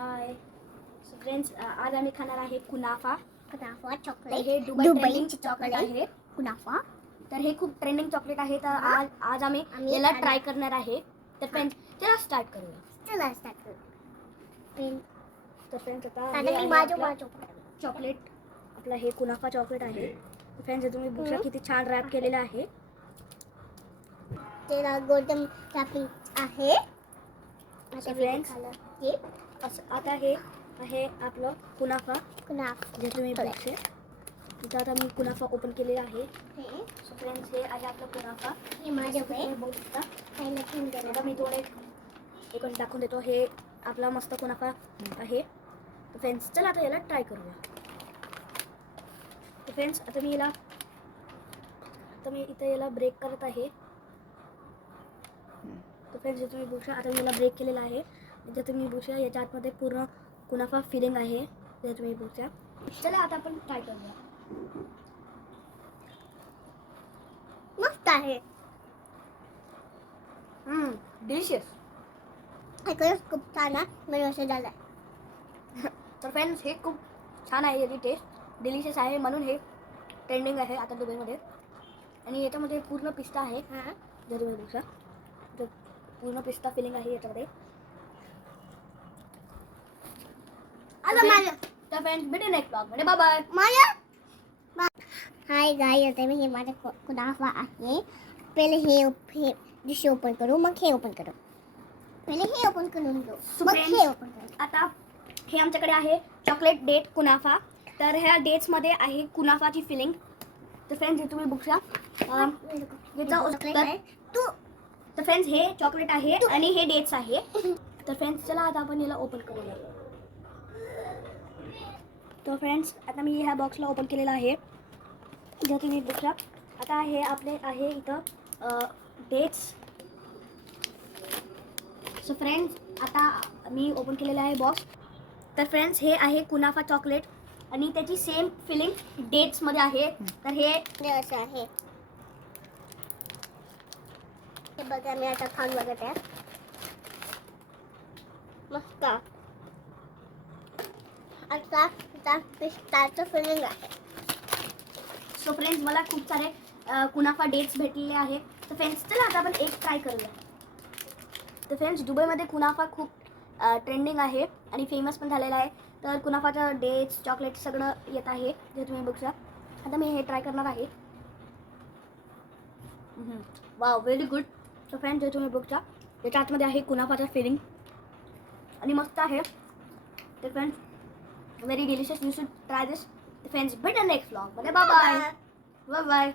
हाय so friends, आज आम्ही खाणार आहे कुनाफा. कुनाफा चॉकलेट. हे दुबईची चॉकलेट चॉकलेट आहे. कुनाफा. तर हे खूप ट्रेंडिंग चॉकलेट आहे. तर हा. आज आम्ही आम्ही याला खाणार. ट्राय करणार आहे. तर फ्रेंड्स चला स्टार्ट करूया. चला स्टार्ट करू. तर फ्रेंड्स आता आता हे मी आहे बाजू आपलं चॉकलेट. आपला हे कुनाफा चॉकलेट आहे. फ्रेंड्स हे तुम्ही बघा किती छान रॅप केलेलं आहे. त्याला गोल्डन रॅपिंग आहे. आता फ्रेंड्स हे आता हे आहे आपलं कुनाफा. कुनाफा जे तुम्ही बघते तिथं आता मी कुनाफा ओपन केलेला आहे. हे सो फ्रेंड्स हे आहे आपलं कुनाफा. हे माझ्याकडे तुम्ही बघू शकता. पहिलं ठेवून आता द्या. मी थोडे एकूण टाकून देतो. हे आपला मस्त कुनाफा आहे. तर फ्रेंड्स चला आता याला ट्राय करूया. तर फ्रेंड्स आता मी इथं याला ब्रेक करत आहे. तर फ्रेंड्स तुम्ही बघू शकता. आता मी याला ब्रेक केलेला आहे. इथे तुम्ही बघू शकता याच्या आतमध्ये पूर्ण कुनाफा फिलिंग आहे. ते तुम्ही बघू शकता. चला आता आपण ट्राय करूया. मस्त आहे. डिलिशियस. खरंच खूप छान आहे. मला असं झालं. तर फ्रेंड्स हे खूप छान आहे. याची टेस्ट डिलिशियस आहे म्हणून हे ट्रेंडिंग आहे आता दुबईमध्ये. आणि याच्यामध्ये पूर्ण पिस्ता आहे. हां जर तुम्ही बघू शकता तर पूर्ण पिस्ता फिलिंग आहे याच्यामध्ये. आता माझं तर फ्रेंड्स भेटू नेक्स्ट ब्लॉग मध्ये. Bye bye. माझं हाय गाय. आता मी हे माझं कुनाफा आहे. पहिले हे डिश ओपन करू, मग हे ओपन करू. पहिले हे ओपन करून घेऊ, मग हे ओपन करू. आता हे आमच्याकडे आहे चॉकलेट डेट कुनाफा. तर ह्या डेट्समध्ये आहे कुनाफाची फिलिंग. तर फ्रेंड्स हे तुम्ही बघू शकता. चॉकलेट आहे. तू तर फ्रेंड्स हे चॉकलेट आहे आणि हे डेट्स आहे. तर फ्रेंड्स चला आता आपण याला ओपन करूया. तर फ्रेंड्स आता मी ह्या बॉक्सला ओपन केलेलं आहे. जर तुम्ही बघू शकता. आता हे आपले आहे इथं डेट्स. सो फ्रेंड्स आता मी ओपन केलेला आहे बॉक्स. तर फ्रेंड्स हे आहे कुनाफा चॉकलेट आणि त्याची सेम फिलिंग डेट्समध्ये आहे. तर हे असं आहे. हे बघा मी आता खाऊन बघत आहे. मस्त. आता पिस्ताचं फिलिंग आहे. सो फ्रेंड्स मला खूप सारे कुनाफा डेट्स भेटलेले आहे. तर फ्रेंड्स चला आता आपण एक ट्राय करूया. तर फ्रेंड्स दुबईमध्ये कुनाफा खूप ट्रेंडिंग आहे आणि फेमस पण झालेला आहे. तर कुनाफाचं डेट्स चॉकलेट सगळं येत आहे जे तुम्ही बघू शकता. आता मी हे ट्राय करणार आहे. Wow very good. So friends जे तुम्ही बघू शकता याच्या आतमध्ये आहे कुनाफाचं फिलिंग आणि मस्त आहे. तर friends very delicious. You should try this. Friends भेटा नेक्स्ट व्लॉग मध्ये. Bye bye. Bye bye.